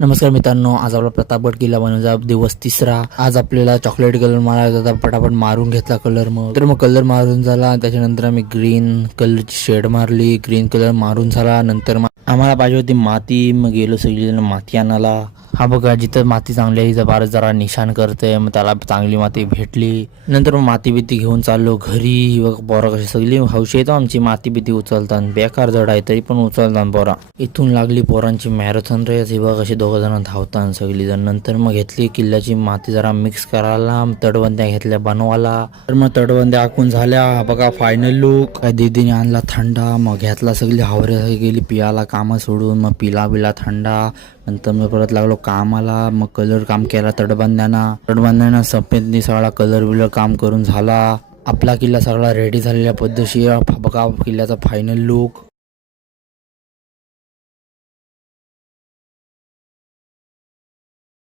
नमस्कार मित्रांनो, आज आपला प्रतापगड किल्ला बनवण्याचा दिवस तिसरा। आज आपल्याला चॉकलेट कलर मारायचा होता, पटापट मारून घेतला कलर। मग कलर मारून झाला, त्याच्यानंतर आम्ही ग्रीन कलरची शेड मारली। ग्रीन कलर मारून झाला नंतर आम्हाला पाहिजे होती माती, मग गेलो सगळी माती आणायला। हा बघा, जिथं माती चांगली आहे तिथं बारच जरा निशाण करते, मग त्याला चांगली माती भेटली। नंतर मग माती बिती घेऊन चाललो घरी। बघ पोरं कशी सगळी हौशी येतो आमची माती बिती उचलतात, बेकार जड आहे तरी पण उचलतात पोरा। इथून लागली पोरांची मॅरेथॉन रेस। बघ असे दोघं जण धावतात सगळी जण। नंतर मग घेतली किल्ल्याची माती जरा मिक्स करायला, तटबंद्या घेतल्या बनवायला। तर मग तटबंद्या आखून झाल्या। बघा फायनल लुक। काय दीदीने आणला थंडा, मग घेतला सगळी हावरे गेली पियाला काम सोडून, मग पिला थंडा। नंतर मग परत लागलो कामाला। मग कलर काम केला तटबंद्याना सफेदनी सगळा कलर बिलर काम करून झाला। आपला किल्ला सगळा रेडी झालेल्या पद्धतशीर। बघा किल्ल्याचा फायनल लुक।